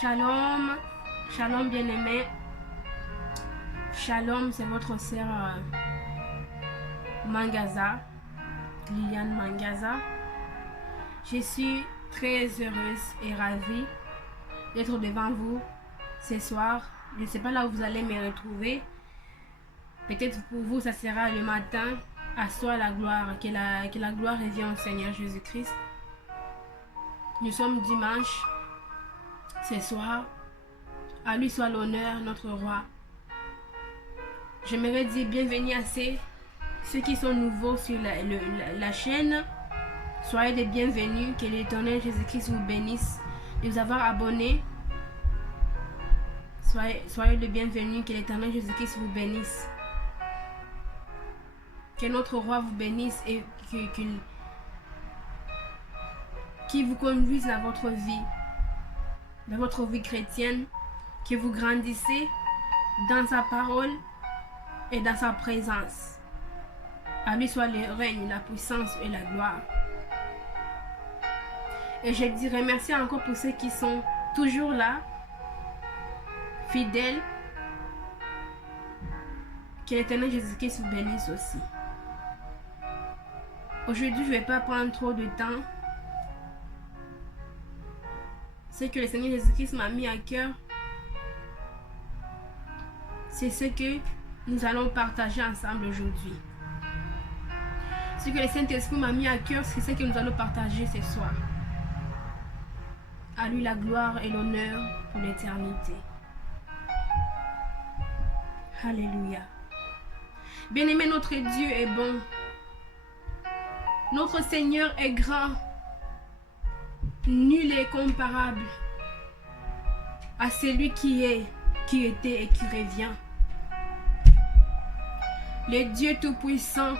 Shalom, shalom bien-aimé. Shalom, c'est votre sœur Mangaza, Liliane Mangaza. Je suis très heureuse et ravie d'être devant vous ce soir. Je ne sais pas là où vous allez me retrouver. Peut-être pour vous, ça sera le matin. À soi la gloire, que la gloire revienne au Seigneur Jésus-Christ. Nous sommes dimanche. Ce soir, à lui soit l'honneur, notre roi. J'aimerais dire bienvenue à ceux qui sont nouveaux sur la chaîne. Soyez les bienvenus, que l'Éternel Jésus-Christ vous bénisse de vous avoir abonné. Soyez les bienvenus, que l'Éternel Jésus-Christ vous bénisse. Que notre roi vous bénisse et qu'il vous conduise dans votre vie chrétienne, que vous grandissez dans sa parole et dans sa présence. À lui soit le règne, la puissance et la gloire. Et je dirais merci encore pour ceux qui sont toujours là, fidèles. Que l'Éternel Jésus-Christ vous bénisse aussi. Aujourd'hui, je ne vais pas prendre trop de temps. Ce que le Seigneur Jésus-Christ m'a mis à cœur, c'est ce que nous allons partager ensemble aujourd'hui. Ce que le Saint-Esprit m'a mis à cœur, c'est ce que nous allons partager ce soir. À lui la gloire et l'honneur pour l'éternité. Alléluia. Bien-aimé, notre Dieu est bon. Notre Seigneur est grand. Nul est comparable à celui qui est, qui était et qui revient. Le Dieu Tout-Puissant,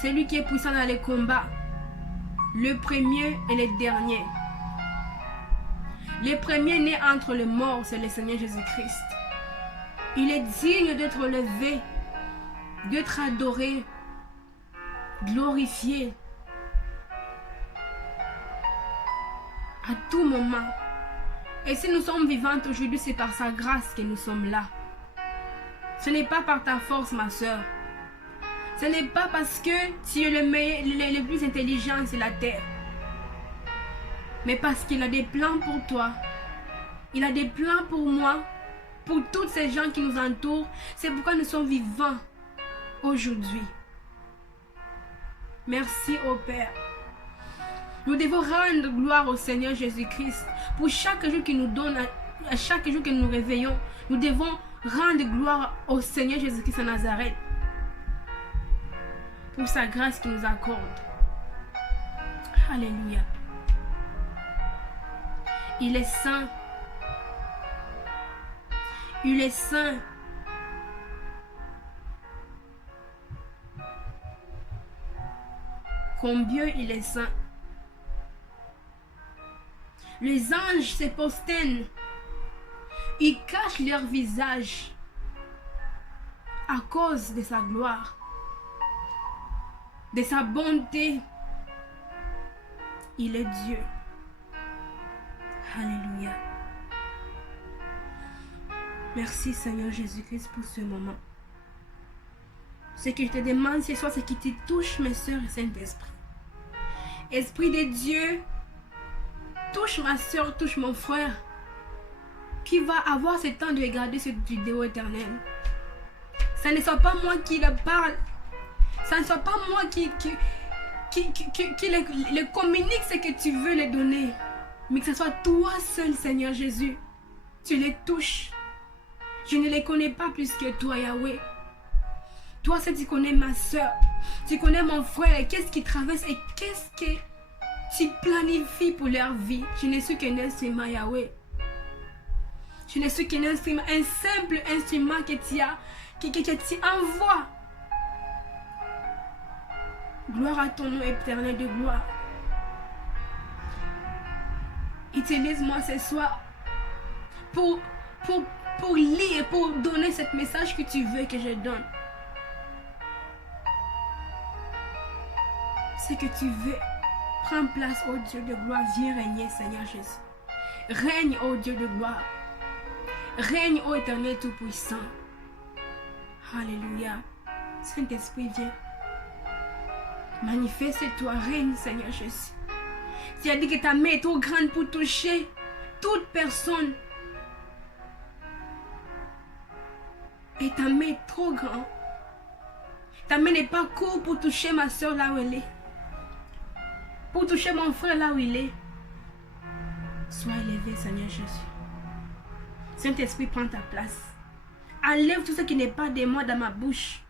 celui qui est puissant dans les combats, le premier et le dernier. Le premier né entre les morts, c'est le Seigneur Jésus-Christ. Il est digne d'être levé, d'être adoré, glorifié à tout moment. Et si nous sommes vivantes aujourd'hui, c'est par sa grâce que nous sommes là. Ce n'est pas par ta force, ma soeur. Ce n'est pas parce que tu es le plus intelligent sur la terre. Mais parce qu'il a des plans pour toi. Il a des plans pour moi. Pour tous ces gens qui nous entourent. C'est pourquoi nous sommes vivants aujourd'hui. Merci au Père. Nous devons rendre gloire au Seigneur Jésus-Christ. Pour chaque jour qu'il nous donne, à chaque jour que nous nous réveillons, nous devons rendre gloire au Seigneur Jésus-Christ à Nazareth. Pour sa grâce qu'il nous accorde. Alléluia. Il est saint. Il est saint. Combien il est saint. Les anges se prosternent. Ils cachent leur visage à cause de sa gloire, de sa bonté. Il est Dieu. Alléluia. Merci Seigneur Jésus-Christ pour ce moment. Ce que je te demande ce soir, c'est qu'il te touche, mes soeurs et Saint-Esprit. Esprit de Dieu, touche ma soeur, touche mon frère, qui va avoir ce temps de regarder cette vidéo éternelle. Ça ne soit pas moi qui le parle. Ça ne soit pas moi qui le communique ce que tu veux le donner. Mais que ce soit toi seul, Seigneur Jésus. Tu les touches. Je ne les connais pas plus que toi, Yahweh. Toi, tu connais ma soeur. Tu connais mon frère. Qu'est-ce qui traverse et qu'est-ce que tu planifies pour leur vie. Je ne suis qu'un instrument, Yahweh. Je ne suis qu'un instrument, un simple instrument que tu envoies. Gloire à ton nom éternel de gloire. Utilise-moi ce soir pour lire, pour donner ce message que tu veux que je donne. Ce que tu veux, prends place, oh Dieu de gloire, viens régner, Seigneur Jésus. Règne, ô Dieu de gloire. Règne, ô Éternel Tout-Puissant. Alléluia. Saint-Esprit, viens. Manifeste-toi, règne, Seigneur Jésus. Tu as dit que ta main est trop grande pour toucher toute personne. Et ta main est trop grande. Ta main n'est pas courte pour toucher ma soeur là où elle est. Pour toucher mon frère là où il est. Sois élevé, Seigneur Jésus. Saint-Esprit, prends ta place. Enlève tout ce qui n'est pas de moi dans ma bouche.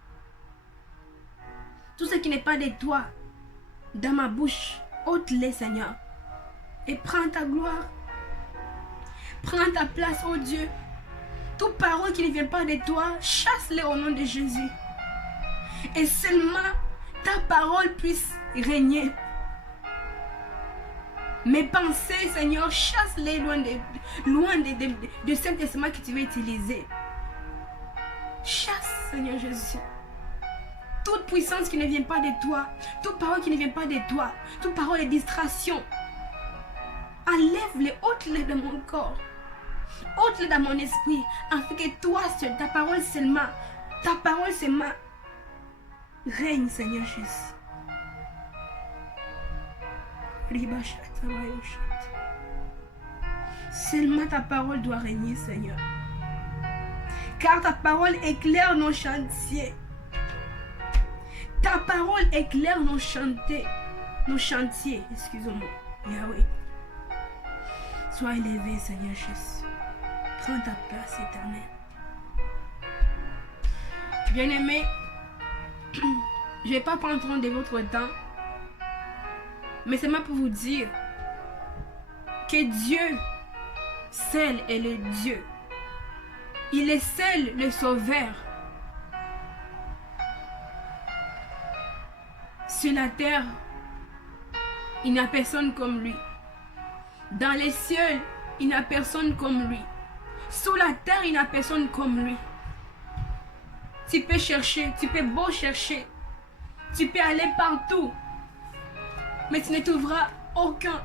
Tout ce qui n'est pas de toi dans ma bouche. Ôte-les, Seigneur. Et prends ta gloire. Prends ta place, oh Dieu. Toute parole qui ne vient pas de toi, chasse-les au nom de Jésus. Et seulement ta parole puisse régner. Mes pensées, Seigneur, chasse-les loin de cet esprit que tu veux utiliser. Chasse, Seigneur Jésus. Toute puissance qui ne vient pas de toi, toute parole qui ne vient pas de toi, toute parole de distraction, enlève-les, ôte-les de mon corps, ôte-les dans mon esprit, afin que toi seul, ta parole seulement, règne, Seigneur Jésus. Seulement ta parole doit régner, Seigneur. Car ta parole éclaire nos chantiers. Ta parole éclaire nos chantiers. Excusez-moi, Yahweh. Sois élevé, Seigneur Jésus. Prends ta place éternelle. Bien-aimé, je ne vais pas prendre trop de votre temps. Mais c'est moi pour vous dire que Dieu seul est le Dieu. Il est seul le Sauveur. Sur la terre, il n'y a personne comme lui. Dans les cieux, il n'y a personne comme lui. Sous la terre, il n'y a personne comme lui. Tu peux chercher, tu peux beau chercher. Tu peux aller partout. Mais tu ne trouveras aucun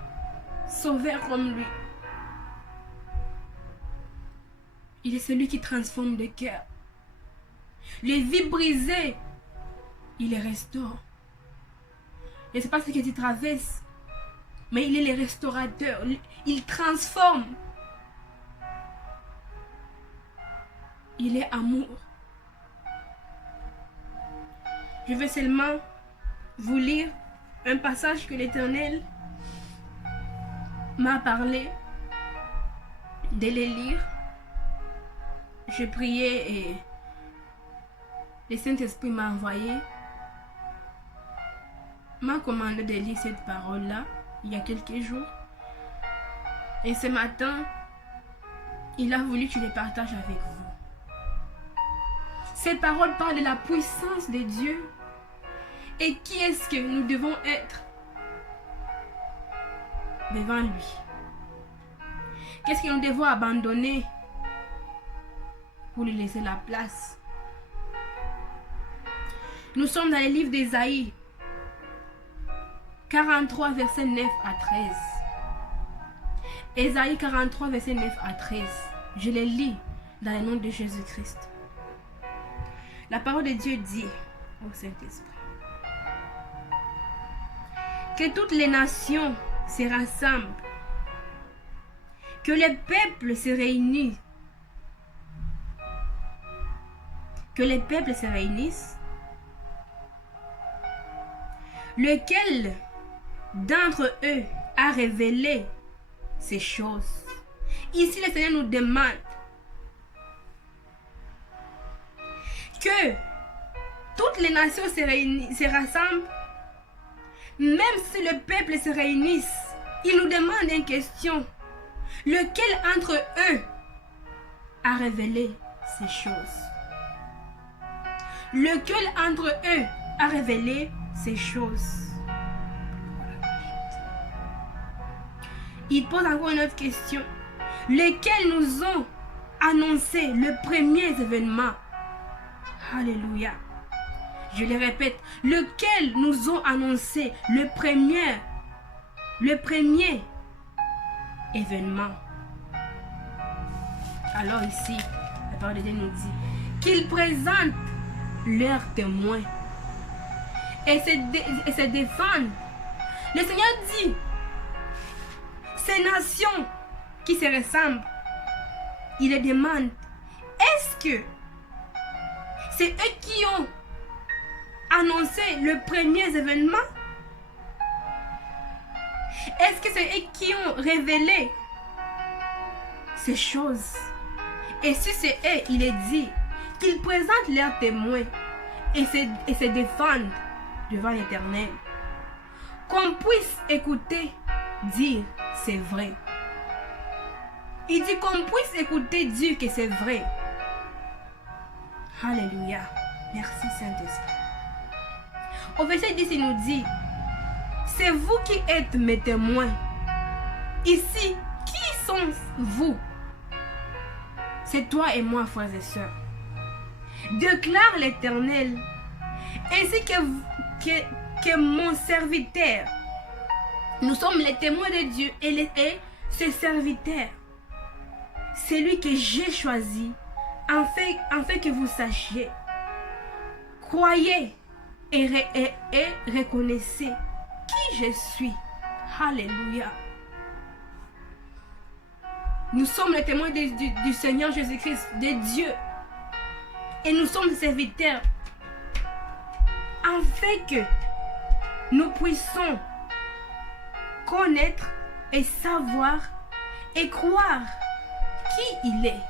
sauveur comme lui. Il est celui qui transforme le cœur. Les vies brisées, il les restaure. Je ne sais pas ce que tu traverses, mais il est le restaurateur. Il transforme. Il est amour. Je vais seulement vous lire un passage que l'Éternel m'a parlé de les lire. Je priais et le Saint-Esprit m'a envoyé, m'a commandé de lire cette parole-là il y a quelques jours. Et ce matin, il a voulu que je les partage avec vous. Ces paroles parlent de la puissance de Dieu. Et qui est-ce que nous devons être devant lui? Qu'est-ce que nous devons abandonner pour lui laisser la place? Nous sommes dans le livre d'Ésaïe 43, versets 9 à 13. Ésaïe 43, versets 9 à 13. Je les lis dans le nom de Jésus-Christ. La parole de Dieu dit au Saint-Esprit que toutes les nations se rassemblent, que les peuples se réunissent, lequel d'entre eux a révélé ces choses. Ici, le Seigneur nous demande que toutes les nations se rassemblent. Même si le peuple se réunisse, il nous demande une question. Lequel entre eux a révélé ces choses? Lequel entre eux a révélé ces choses? Il pose encore une autre question. Lesquels nous ont annoncé le premier événement? Alléluia. Je le répète, lequel nous ont annoncé le premier événement. Alors ici, la parole de Dieu nous dit qu'ils présentent leurs témoins et se défendent. Le Seigneur dit, ces nations qui se ressemblent, il les demande, est-ce que c'est eux qui ont annoncé le premier événement? Est-ce que c'est eux qui ont révélé ces choses? Et si c'est eux, il est dit qu'ils présentent leurs témoins et se défendent devant l'Éternel. Qu'on puisse écouter dire c'est vrai. Il dit qu'on puisse écouter dire que c'est vrai. Alléluia. Merci Saint-Esprit. Au verset 10, il nous dit, c'est vous qui êtes mes témoins. Ici, qui sont-vous? C'est toi et moi, frères et sœurs. Déclare l'Éternel, ainsi que mon serviteur. Nous sommes les témoins de Dieu et ses serviteurs. C'est lui que j'ai choisi, en fait que vous sachiez. Croyez et reconnaissez qui je suis. Alléluia. Nous sommes les témoins du Seigneur Jésus-Christ, de Dieu. Et nous sommes des serviteurs. Afin que nous puissions connaître et savoir et croire qui il est.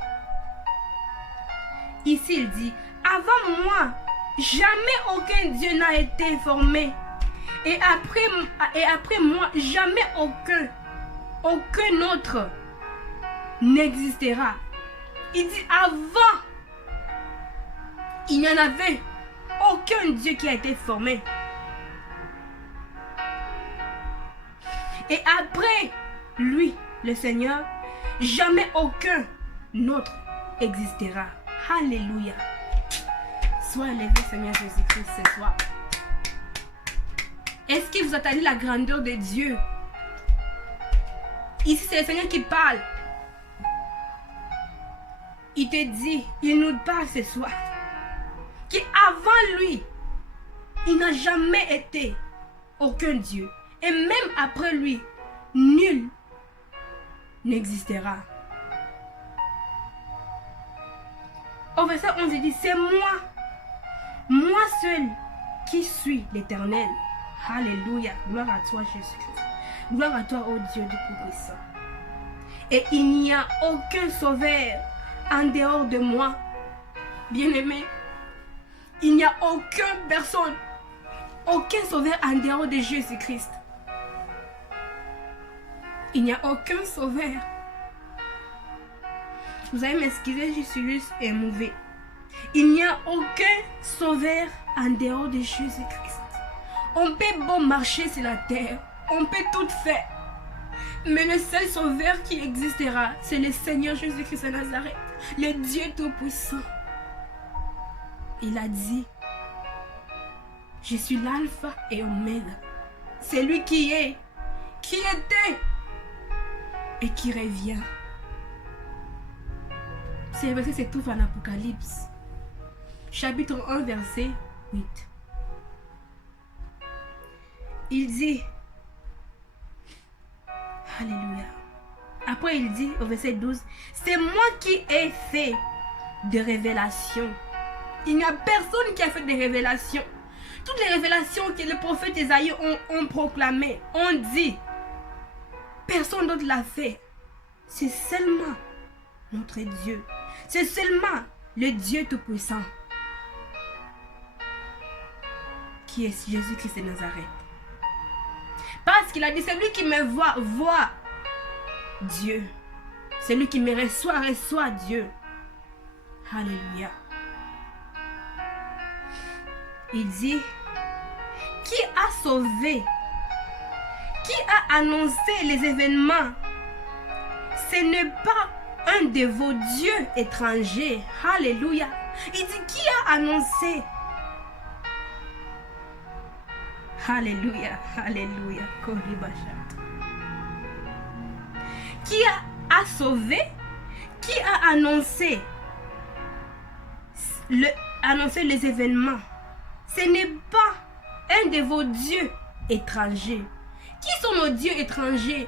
Ici il dit, avant moi, jamais aucun Dieu n'a été formé. Et après moi, jamais aucun autre n'existera. Il dit, avant, il n'y en avait aucun Dieu qui a été formé. Et après lui, le Seigneur, jamais aucun autre existera. Alléluia. Sois élevé, Seigneur Jésus-Christ, ce soir. Est-ce que vous attendez la grandeur de Dieu? Ici, c'est le Seigneur qui parle. Il te dit, il nous parle ce soir, qu'avant lui, il n'a jamais été aucun Dieu. Et même après lui, nul n'existera. Au verset 11, il dit, c'est moi seul qui suis l'Éternel. Alléluia. Gloire à toi, Jésus-Christ. Gloire à toi, ô Dieu du Tout-Puissant. Et il n'y a aucun sauveur en dehors de moi. Bien-aimé, il n'y a aucune personne, aucun sauveur en dehors de Jésus-Christ. Il n'y a aucun sauveur. Vous allez m'excuser, je suis juste émouvée. Il n'y a aucun sauveur en dehors de Jésus-Christ. On peut bon marcher sur la terre, on peut tout faire. Mais le seul sauveur qui existera, c'est le Seigneur Jésus-Christ de Nazareth, le Dieu Tout-Puissant. Il a dit, je suis l'alpha et oméga. C'est lui qui est, qui était et qui revient. C'est le verset se trouve en Apocalypse, chapitre 1, verset 8. Il dit, alléluia. Après il dit au verset 12, c'est moi qui ai fait des révélations. Il n'y a personne qui a fait des révélations. Toutes les révélations que le prophète Isaïe ont proclamées, ont dit, personne d'autre l'a fait. C'est seulement notre Dieu. C'est seulement le Dieu Tout-Puissant qui est Jésus-Christ de Nazareth. Parce qu'il a dit, celui qui me voit Dieu. Celui qui me reçoit Dieu. Alléluia. Il dit, qui a sauvé, qui a annoncé les événements? Ce n'est pas un de vos dieux étrangers. Alléluia. Il dit, qui a annoncé? Alléluia, alléluia. Qui a sauvé, Qui a annoncé les événements? Ce n'est pas un de vos dieux étrangers. Qui sont nos dieux étrangers?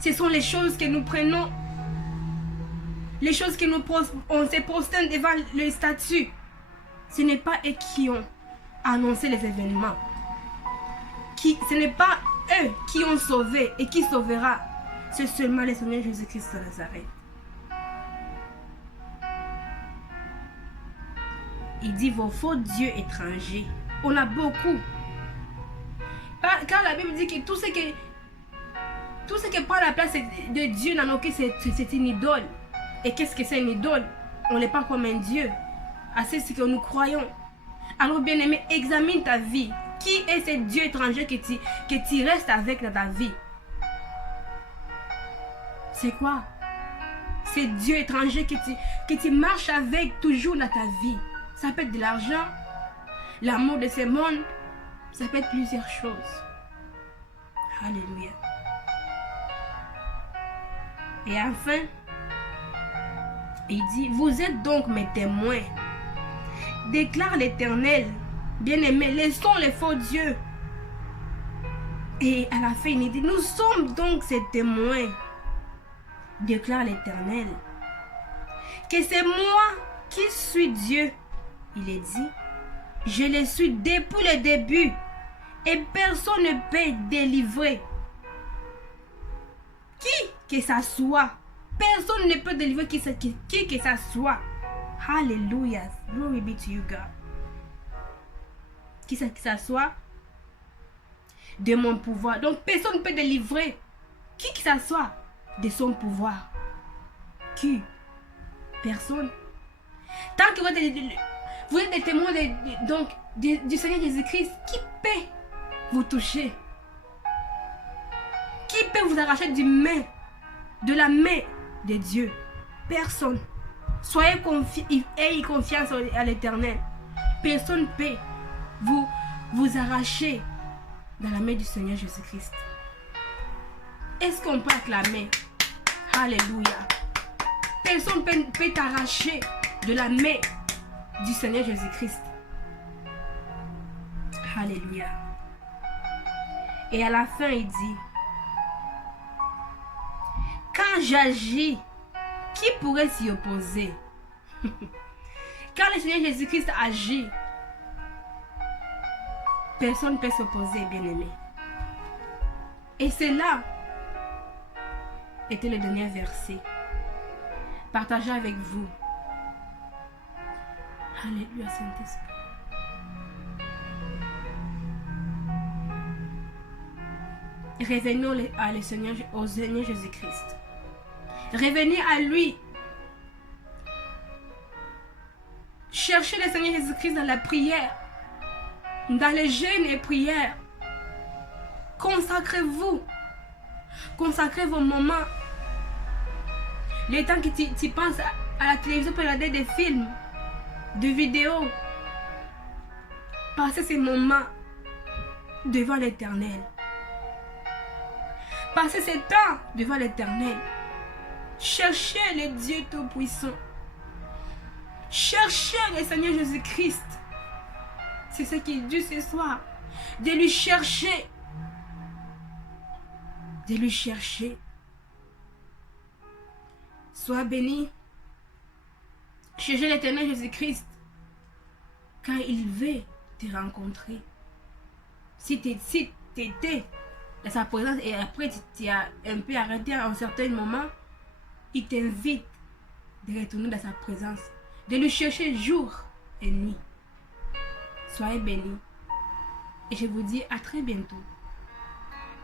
Ce sont les choses que nous prenons, les choses que on se prosterne devant le statut. Ce n'est pas eux qui ont annoncé les événements. Ce n'est pas eux qui ont sauvé et qui sauvera. C'est seulement le Seigneur Jésus-Christ de Nazareth. Il dit vos faux dieux étrangers. On a beaucoup. Car la Bible dit que tout ce qui prend la place de Dieu dans nos cœurs, c'est une idole. Et qu'est-ce que c'est une idole? On n'est pas comme un Dieu. C'est ce que nous croyons. Alors bien aimé, examine ta vie. Qui est ce Dieu étranger que tu restes avec dans ta vie? C'est quoi? C'est Dieu étranger que tu marches avec toujours dans ta vie. Ça peut être de l'argent, l'amour de ce monde, ça peut être plusieurs choses. Alléluia. Et enfin, il dit, vous êtes donc mes témoins, déclare l'Éternel. Bien-aimés, laissons les faux dieux. Et à la fin, il dit, nous sommes donc ces témoins, déclare l'Éternel, que c'est moi qui suis Dieu. Il est dit, je le suis depuis le début et personne ne peut délivrer. Qui que ça soit, personne ne peut délivrer qui que ça soit. Hallelujah. Glory be to you, God. Qui que ça soit de mon pouvoir. Donc personne ne peut délivrer qui que ça soit de son pouvoir. Qui? Personne. Tant que vous êtes des témoins du Seigneur Jésus-Christ, qui peut vous toucher? Qui peut vous arracher de la main de Dieu? Personne. Soyez ayez confiance à l'Éternel. Personne ne peut vous arracher dans la main du Seigneur Jésus-Christ. Est-ce qu'on peut acclamer? Alléluia. Personne ne peut t'arracher de la main du Seigneur Jésus-Christ. Alléluia. Et à la fin, il dit, quand j'agis, qui pourrait s'y opposer? Quand le Seigneur Jésus-Christ agit, personne ne peut s'opposer, bien-aimé. Et cela était le dernier verset. Partagez avec vous. Alléluia, Saint-Esprit. Revenons au Seigneur Jésus-Christ. Revenez à lui. Cherchez le Seigneur Jésus-Christ dans la prière, dans les jeûnes et prières. Consacrez-vous. Consacrez vos moments. Les temps que tu penses à la télévision pour regarder des films, des vidéos. Passez ces moments devant l'Éternel. Passez ce temps devant l'Éternel. Cherchez le Dieu Tout-Puissant. Cherchez le Seigneur Jésus-Christ. C'est ce qu'il dit ce soir. De lui chercher. De lui chercher. Sois béni. Cherchez l'Éternel Jésus-Christ. Car il veut te rencontrer. Si tu étais dans sa présence et après tu as un peu arrêté à un certain moment, il t'invite de retourner dans sa présence, de le chercher jour et nuit. Soyez bénis. Et je vous dis à très bientôt.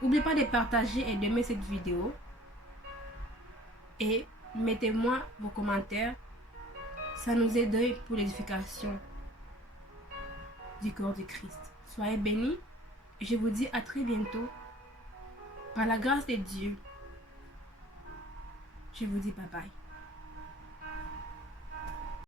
N'oubliez pas de partager et d'aimer cette vidéo. Et mettez-moi vos commentaires. Ça nous aide pour l'édification du corps du Christ. Soyez bénis. Et je vous dis à très bientôt. Par la grâce de Dieu. Je vous dis bye bye.